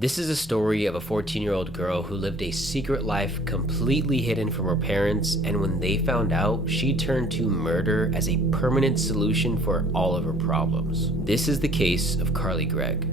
This is a story of a 14-year-old girl who lived a secret life completely hidden from her parents, and when they found out, she turned to murder as a permanent solution for all of her problems. This is the case of Carly Gregg.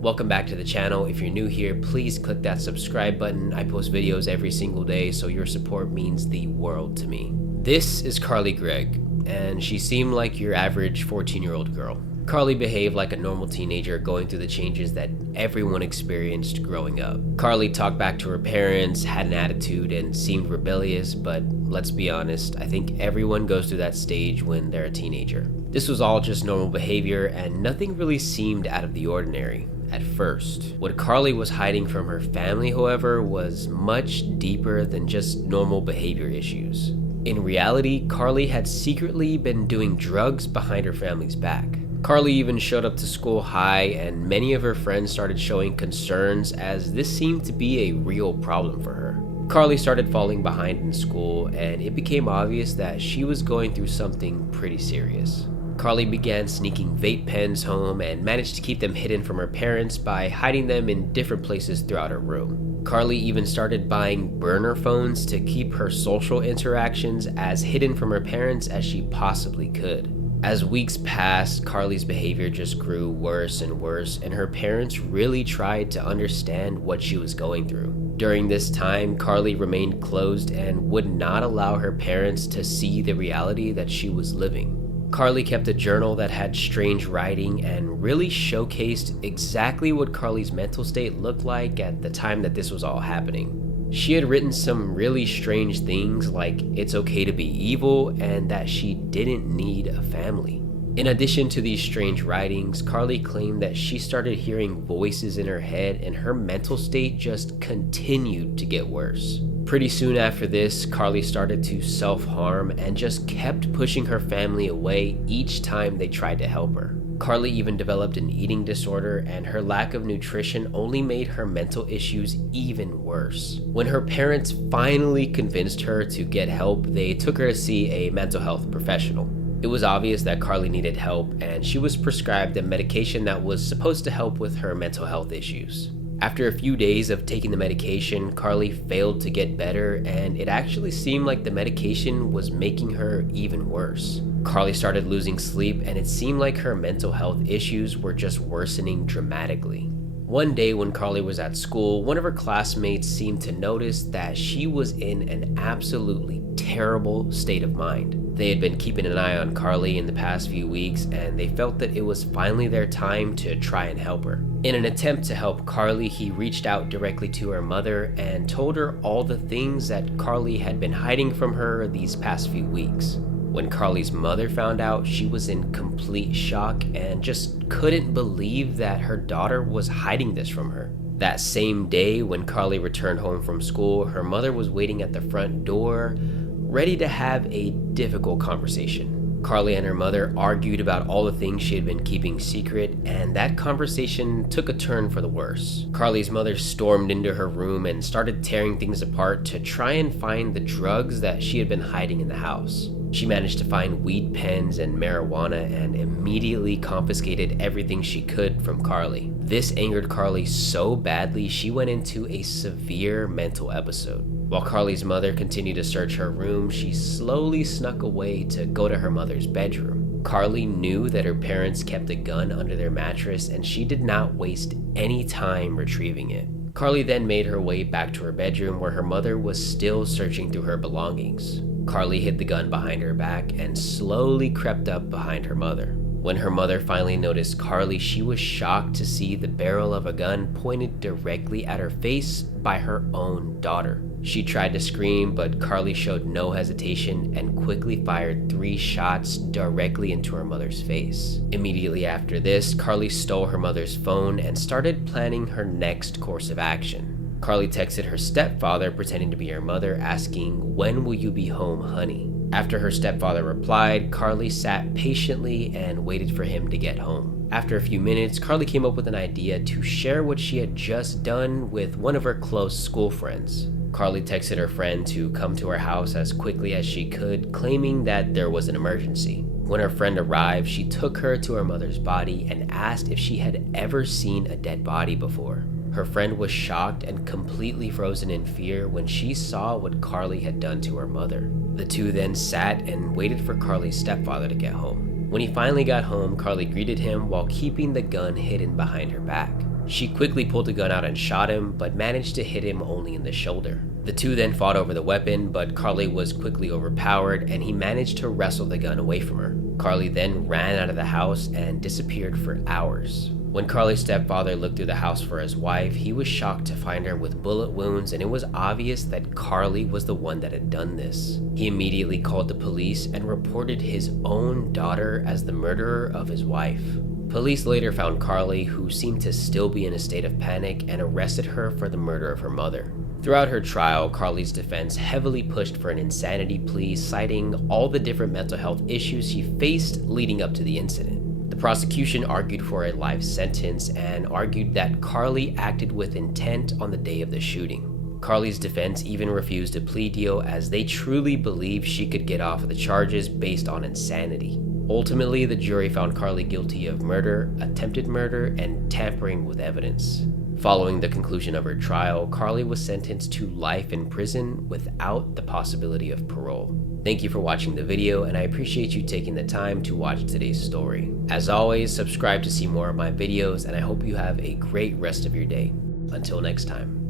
Welcome back to the channel. If you're new here, please click that subscribe button. I post videos every single day, so your support means the world to me. This is Carly Gregg, and she seemed like your average 14-year-old girl. Carly behaved like a normal teenager going through the changes that everyone experienced growing up. Carly talked back to her parents, had an attitude, and seemed rebellious, but let's be honest, I think everyone goes through that stage when they're a teenager. This was all just normal behavior, and nothing really seemed out of the ordinary at first. What Carly was hiding from her family, however, was much deeper than just normal behavior issues. In reality, Carly had secretly been doing drugs behind her family's back. Carly even showed up to school high, and many of her friends started showing concerns as this seemed to be a real problem for her. Carly started falling behind in school, and it became obvious that she was going through something pretty serious. Carly began sneaking vape pens home and managed to keep them hidden from her parents by hiding them in different places throughout her room. Carly even started buying burner phones to keep her social interactions as hidden from her parents as she possibly could. As weeks passed, Carly's behavior just grew worse and worse, and her parents really tried to understand what she was going through. During this time, Carly remained closed and would not allow her parents to see the reality that she was living. Carly kept a journal that had strange writing and really showcased exactly what Carly's mental state looked like at the time that this was all happening. She had written some really strange things like it's okay to be evil and that she didn't need a family. In addition to these strange writings, Carly claimed that she started hearing voices in her head and her mental state just continued to get worse. Pretty soon after this, Carly started to self-harm and just kept pushing her family away each time they tried to help her. Carly even developed an eating disorder, and her lack of nutrition only made her mental issues even worse. When her parents finally convinced her to get help, they took her to see a mental health professional. It was obvious that Carly needed help, and she was prescribed a medication that was supposed to help with her mental health issues. After a few days of taking the medication, Carly failed to get better, and it actually seemed like the medication was making her even worse. Carly started losing sleep, and it seemed like her mental health issues were just worsening dramatically. One day when Carly was at school, one of her classmates seemed to notice that she was in an absolutely terrible state of mind. They had been keeping an eye on Carly in the past few weeks, and they felt that it was finally their time to try and help her. In an attempt to help Carly, he reached out directly to her mother and told her all the things that Carly had been hiding from her these past few weeks. When Carly's mother found out, she was in complete shock and just couldn't believe that her daughter was hiding this from her. That same day, when Carly returned home from school, her mother was waiting at the front door, ready to have a difficult conversation. Carly and her mother argued about all the things she had been keeping secret, and that conversation took a turn for the worse. Carly's mother stormed into her room and started tearing things apart to try and find the drugs that she had been hiding in the house. She managed to find weed pens and marijuana and immediately confiscated everything she could from Carly. This angered Carly so badly she went into a severe mental episode. While Carly's mother continued to search her room, she slowly snuck away to go to her mother's bedroom. Carly knew that her parents kept a gun under their mattress, and she did not waste any time retrieving it. Carly then made her way back to her bedroom where her mother was still searching through her belongings. Carly hid the gun behind her back and slowly crept up behind her mother. When her mother finally noticed Carly, she was shocked to see the barrel of a gun pointed directly at her face by her own daughter. She tried to scream, but Carly showed no hesitation and quickly fired 3 shots directly into her mother's face. Immediately after this, Carly stole her mother's phone and started planning her next course of action. Carly texted her stepfather pretending to be her mother, asking, "When will you be home, honey?" After her stepfather replied, Carly sat patiently and waited for him to get home. After a few minutes, Carly came up with an idea to share what she had just done with one of her close school friends. Carly texted her friend to come to her house as quickly as she could, claiming that there was an emergency. When her friend arrived, she took her to her mother's body and asked if she had ever seen a dead body before. Her friend was shocked and completely frozen in fear when she saw what Carly had done to her mother. The two then sat and waited for Carly's stepfather to get home. When he finally got home, Carly greeted him while keeping the gun hidden behind her back. She quickly pulled the gun out and shot him, but managed to hit him only in the shoulder. The two then fought over the weapon, but Carly was quickly overpowered and he managed to wrestle the gun away from her. Carly then ran out of the house and disappeared for hours. When Carly's stepfather looked through the house for his wife, he was shocked to find her with bullet wounds, and it was obvious that Carly was the one that had done this. He immediately called the police and reported his own daughter as the murderer of his wife. Police later found Carly, who seemed to still be in a state of panic, and arrested her for the murder of her mother. Throughout her trial, Carly's defense heavily pushed for an insanity plea, citing all the different mental health issues she faced leading up to the incident. The prosecution argued for a life sentence and argued that Carly acted with intent on the day of the shooting. Carly's defense even refused a plea deal as they truly believed she could get off of the charges based on insanity. Ultimately, the jury found Carly guilty of murder, attempted murder, and tampering with evidence. Following the conclusion of her trial, Carly was sentenced to life in prison without the possibility of parole. Thank you for watching the video, and I appreciate you taking the time to watch today's story. As always, subscribe to see more of my videos, and I hope you have a great rest of your day. Until next time.